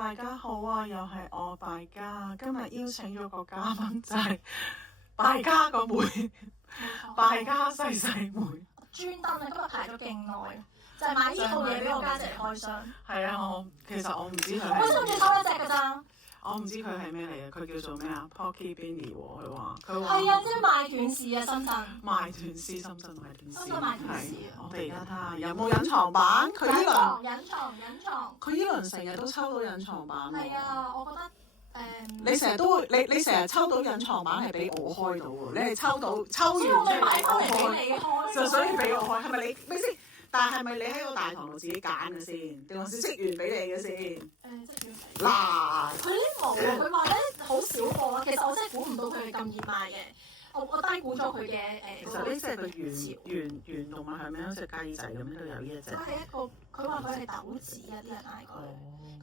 大家好啊，又係我敗家，今日邀請咗個嘉賓就係敗家個妹，敗家細細妹。專登啊，今日排咗勁耐，就係買呢套嘢俾我家姐開箱。係啊，其實我唔知佢我先住收一隻㗎咋。我唔知佢係咩嚟嘅，佢叫做咩啊 ？Pocky Beanie 喎，佢話。係啊，即係賣斷市啊，深圳。賣斷市，深圳賣斷市。深圳賣斷市啊！我哋而家睇下有冇隱藏版。佢呢輪隱藏。佢呢輪成日都抽到隱藏版喎。係啊，我覺得你成日都會，你成日抽到隱藏版係俾我開到喎，你係抽完只要你買翻嚟開，俾你開，就所以俾我開，係咪你？咪先？但係咪你喺個大堂度自己揀嘅先，定還是職員俾你嘅先？職員。嗱，佢呢冇喎，佢話咧好少貨啊，其實我真係估唔到佢係咁熱賣嘅。我低估咗佢嘅其實呢隻個原動物係咩？好似雞仔咁樣都有呢一隻。佢係一個，佢話佢係豆子啊！啲人嗌佢，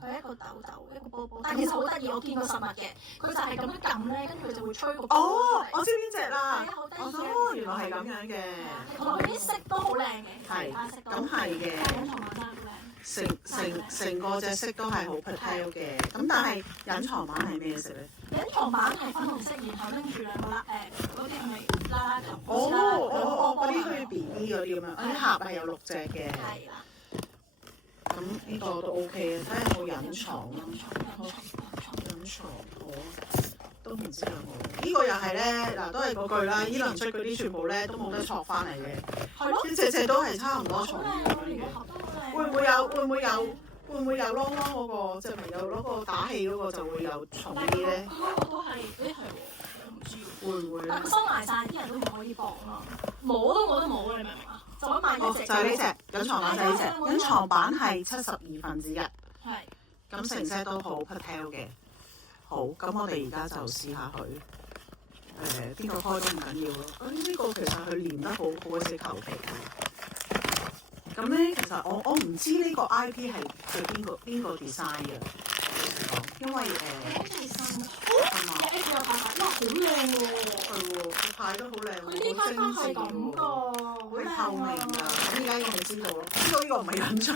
佢係一個豆豆，一個波波。但係其實好得意，我見過實物嘅，佢就係咁樣撳咧，跟住佢就會吹個波出嚟。我知邊隻啦。係啊，好得意。原來係咁樣嘅。同埋佢啲色都好靚嘅，係，咁係嘅。隱藏版真係好靚。成個隻色都係好 pale 嘅，咁但係隱藏版係咩色咧？隱藏版係粉紅色，然後拎住兩個嗰啲係咪拉拉球？嗰啲好似 BB 嗰啲咁樣，啲盒係有6隻嘅。係啦。咁呢個都 OK 嘅，睇下有冇隱藏。隱藏都唔知有冇。呢個又係咧，嗱都係嗰句啦，依輪出嗰啲全部咧都冇得錯翻嚟嘅。係咯。隻都係差唔多重。會唔會有窿窿嗰個，即係咪有嗰個打氣嗰個就會有重啲咧？都係，係喎，我唔知喎。會唔會咧？收埋晒啲人都唔可以磅咯，冇都冇啊！你明唔明啊？就咁買一隻。就係呢隻隱藏版，就係呢隻隱藏版係72%。係。咁成 set 都好 patel 嘅。好，咁我哋而家就試下佢。邊個開都唔緊要咯。呢個其實佢黏得好鬼死求其。咁咧，其實我唔知呢個 IP 係邊個 design 嘅，因為好似新，係嘛？有牌牌，哇，好靚喎！係喎，個牌都好靚喎，佢呢塊牌係咁㗎，好透明㗎。咁而家我咪知道咯，知道呢個唔係隱藏。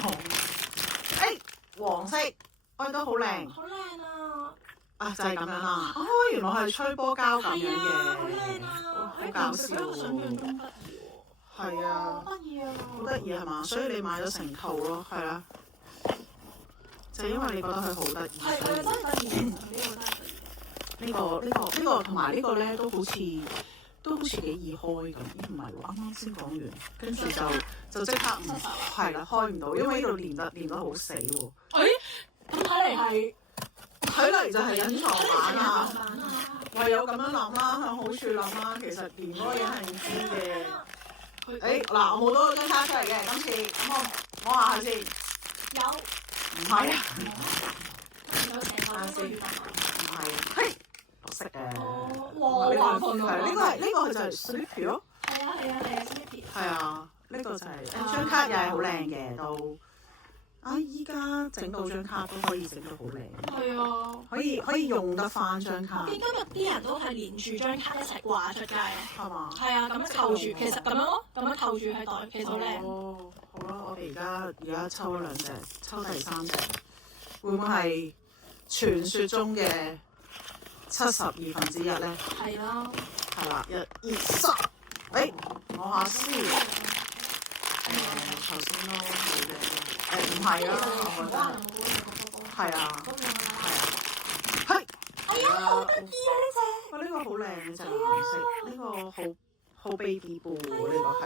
黃色，都好靚。好靚啊！就係咁樣啦。原來係吹波膠咁樣嘅，好靚啊！好搞笑喎。係啊，好得意啊！好得意係嘛？所以你買咗成套咯，係啦。就因為你覺得佢好得意。係真係得意，呢個呢個同埋呢個咧都好似幾易開咁，唔係喎，啱啱先講完，跟住就即刻唔係啦，開唔到，因為呢度連得好死喎。咁睇嚟就係隱藏版啊！唯有咁樣諗啦，向好處諗啦。其實連嗰個嘢係唔知嘅。嗱，我冇多張卡出嚟嘅，今次咁我摸下佢先。有。唔係啊。有成個先。唔係。綠色嘅。哇！呢個佢就係 Sleepy 咯。係啊 ，Sleepy。係啊，呢個就係張卡又係好靚嘅都。依家整到張卡都可以整到好靚。係啊。可以用得翻張卡。見今日啲人都係連住張卡一齊掛出街啊。係嘛？係啊，咁樣扣住，其實咁樣咯，咁樣扣住喺袋，其實好靚。好啦，我哋而家抽咗2隻，抽第3隻，會唔會係傳說中嘅72%咧？係咯。係啦，1、2、3，摸下先。頭先咯，冇嘅。唔係啊，我覺得係啊，好得意啊！呢隻呢個好靚嘅隻顏色，呢個好 baby blue 呢個係。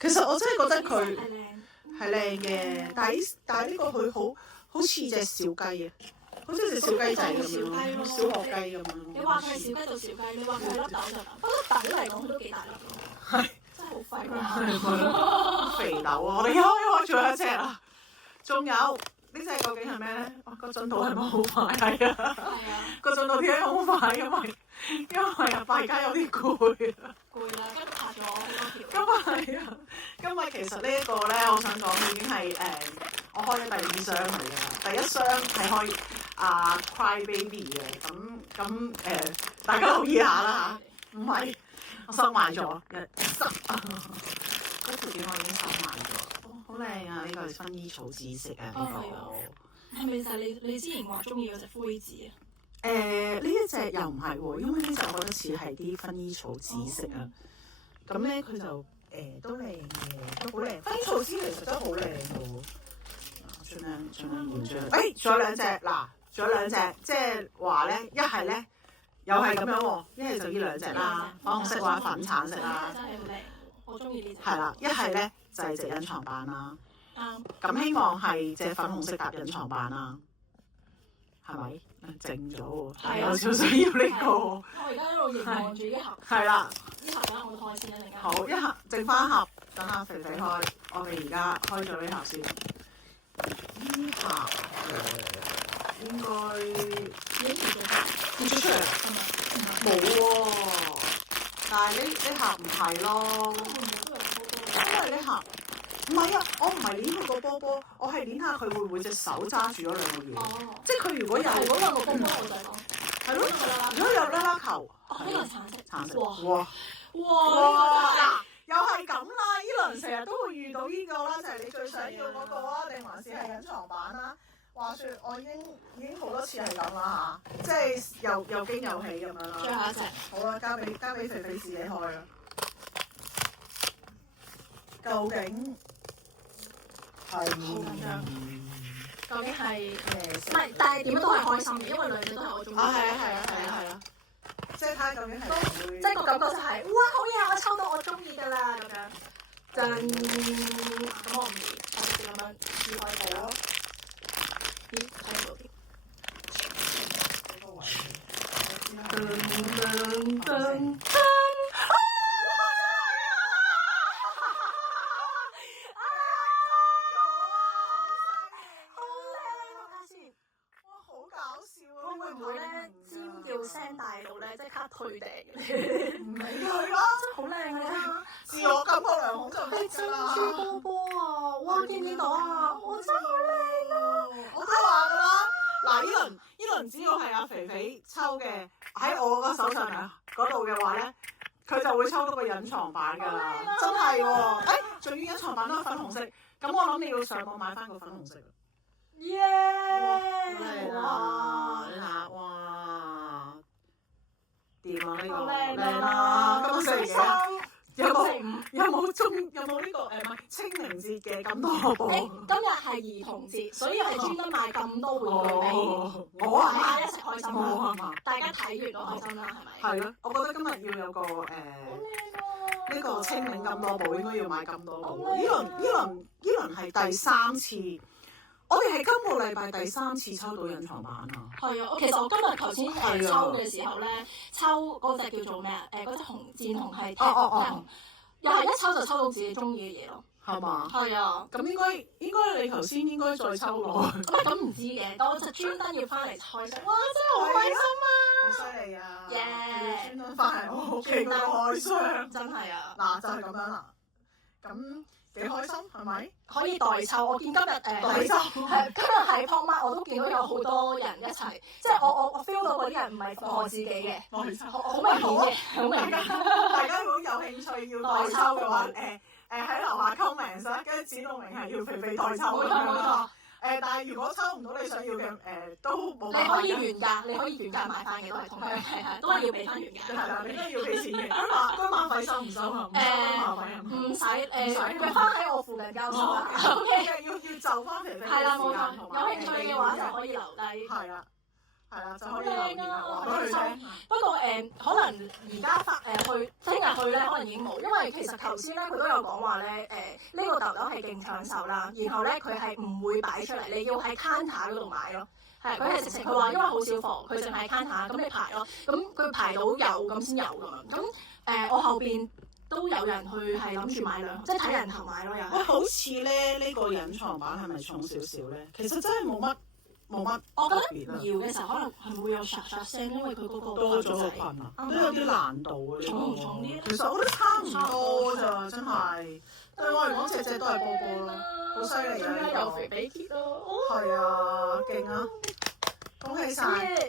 其實我真係覺得佢係靚嘅，但係呢個佢好似隻小雞啊，好似隻小雞仔咁樣，小學雞咁樣。你話佢係小雞就小雞，你話佢係粒豆就粒豆嚟講，佢都幾大粒咯。係真係好廢啊！肥豆啊！我哋開咗一隻啦。仲有呢隻究竟係咩咧？個進度係咪好快？係啊，個進度點解好快？因為敗家有啲攰啊。攰啦，跟住拍咗好多條。今日其實呢一個咧，我想講已經係我開咗第2箱嚟㗎。第1箱係開Cry Baby 嘅，咁大家留意下啦嚇。唔係，我收埋咗嗰條電話已經收埋咗。好靚啊！呢個係薰衣草紫色啊，呢個係咪其實你之前話中意嗰隻灰紫啊？呢一隻又唔係喎，因為呢隻我覺得似係啲薰衣草紫色啊。咁咧佢就都靚嘅，都好靚。薰衣草紫其實都好靚嘅喎。盡量延長。仲有兩隻嗱，仲有兩隻，即係話咧，一係咧又係咁樣喎，一係就呢兩隻啦，粉紅色或者粉橙色啦。真係好靚，我中意呢隻。係啦，一係咧就係隻隱藏版啦。啱。咁希望係隻粉紅色搭隱藏版啦，係咪？靜咗喎，係我超想要呢個。我而家一路凝望住呢盒。係啦，呢盒咧我開先啦，陣間。好，一盒剩翻一盒，等下肥肥開。我哋而家開咗呢盒先。呢盒應該已經跌咗出嚟，冇喎。但係呢盒唔係咯，因為呢盒唔係啊，我唔係捏佢個波波，我係捏下佢會唔會隻手揸住咗兩個嘢。哦。即係佢如果有係嗰兩個波波，我就係講。係咯，如果有啦啦球，呢個係橙色。橙色。哇！嗱，又係咁啦！依輪成日都會遇到呢個啦，就係你最想要嗰個啊，定還是係隱藏版啦？話説我已經好多次係咁啦嚇，即係又驚又喜咁樣啦。最後一隻。好啦，交俾肥肥自己開啦。究竟係好緊張。究竟係咩色？唔係，但係點都係開心嘅，因為兩隻都係我中意。係啊！即係睇下究竟係會，即係個感覺就係、哇好嘢！我抽到我中意㗎啦咁樣。真咁我唔理，我直接咁樣撕開佢咯。咦？睇唔到添。噔噔噔噔！會唔會咧尖叫聲大到咧即刻退訂？唔理佢啦，真係好靚啊！自我感覺良好就係得珍㗎珠波波啊！哇，見唔見到啊？哇，真係好靚啊！我都話㗎啦，嗱，呢輪只要係阿肥肥抽嘅喺我個手上啊嗰度嘅話咧，佢就會抽到個隱藏版㗎啦，真係喎！仲要隱藏版都係粉紅色，咁我諗你要上網買翻個粉紅色。耶！哇！你睇下，哇！掂啊呢個好靚靚啦！今日星期幾啊？有冇呢個唔係清明節嘅咁多寶？今日係兒童節，所以係專登買咁多玩具俾我啊大家一齊開心我啊啦！大家睇完都開心啦，係咪？係咯，我覺得今日要有個呢個清明咁多寶應該要買咁多寶。呢輪係第三次。我哋係今個禮拜第三次抽到隱藏版啊！係啊，其實我今日頭先抽嘅時候咧，抽嗰隻叫做咩啊？嗰隻紅箭紅係踢又係一抽就抽到自己中意嘅嘢咯。係嘛？係啊。咁應該你頭先應該再抽落去。咁唔知嘅，但我就專登要翻嚟開心。哇！真係好開心啊！好犀利啊！耶！專登翻嚟我屋企嗰個開箱。真係啊！嗱，就係咁樣啦。咁幾開心係咪？可以代抽，我見今日代抽係今日喺 PopMart 我都見到有好多人一齊，即係我 feel 到嗰啲人唔係我自己嘅，好明顯嘅，好明顯。大家如果有興趣要代抽嘅話，喺樓下 comment 啦，跟住指到明係要肥肥代抽咁樣啦。但係如果抽唔到你想要嘅，都冇辦法。你可以原價買翻嘅，都係同樣係都係要俾翻原價。係啦，你都要俾錢嘅。居馬費收唔收啊？唔使約翻喺我附近交收啦。OK，要就翻肥肥係啦，冇錯。時間同埋有興趣嘅話就可以留低。係啦，就可以留言啦，話俾佢聽。不過可能而家去聽日去咧，可能已經冇，因為其實頭先咧佢都有講話咧，呢個豆豆係勁搶手啦，然後咧佢係唔會擺出嚟，你要喺 counter 嗰度買咯。係，佢係直情佢話因為好少貨，佢淨係 counter，咁你排咯，咁佢排到有咁先有㗎嘛。咁我後邊都有人去係諗住買兩，即係睇人頭買咯又。喂，好似咧呢個隱藏版係咪重少少咧？其實真係冇乜。我覺得搖嘅時候可能係會有唰唰聲，因為佢嗰個多咗個羣啊，都有啲難度嘅。重唔重啲？其實我覺得差唔多咋，真係。對我嚟講，隻都係波波咯，好犀利啊！有肥比鐵咯，係啊，勁啊！恭喜晒！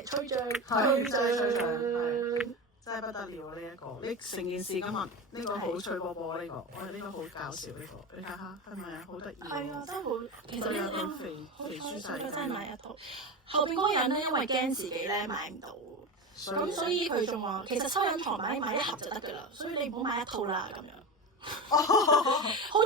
吹脹，吹脹，真係不得了啊！呢一個呢成件事今日呢個好吹波波呢個，我哋呢個好搞笑呢個，你睇下係咪啊？好得意喎！係啊，真係好。其實有呢個肥豬仔真係買一套。後邊嗰個人咧，因為驚自己咧買唔到，咁所以佢仲話其實抽隱藏版買一盒就得㗎啦，所以你唔好買一套啦咁樣。好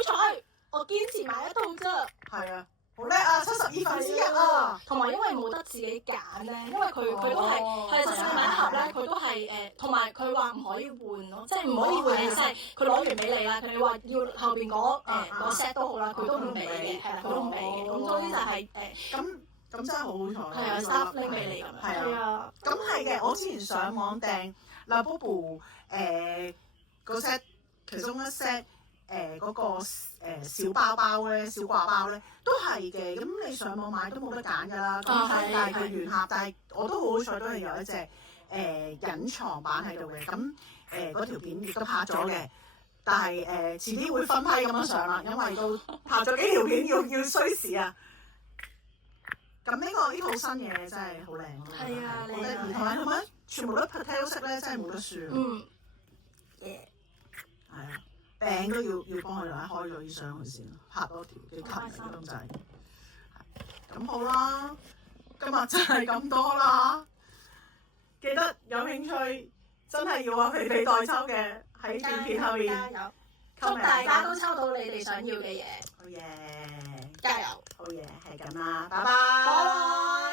彩我堅持買一套啫。係啊，好叻啊！72%啊！同埋因為冇得自己揀咧，因為佢都係就算買一盒咧，佢都係同埋佢話唔可以換咯，即係唔可以換嘅，即係佢攞完俾你啦。佢話要後邊嗰 set 都好啦，佢都唔俾嘅，係啦，佢都唔俾嘅。咁所以就係咁真係好好彩。係啊，staff 拎俾你咁樣。係啊，咁係嘅。我之前上網訂 Labubu 個 set 其中一 set 嗰個小包包咧、小掛包咧都係嘅。咁你上網買都冇得揀㗎啦。咁但係佢原盒，但係我都好好彩，都係有一隻隱藏版喺度嘅。咁嗰條片亦都拍咗嘅。但係遲啲會分批咁樣上啦，因為都拍咗幾條片要需時啊。咁呢套新嘢真係好靚咯，係啊，好得意，同埋全部都 Patel 色咧，真係冇得輸。係啊，訂都要幫佢開咗啲箱佢先，拍多條幾級咁滯。咁好啦，今日真係咁多啦，記得有興趣真係要話肥肥代抽嘅喺段片後面。祝大家都抽到你哋想要嘅嘢。好嘢！加油！好嘢，係咁啦，拜拜。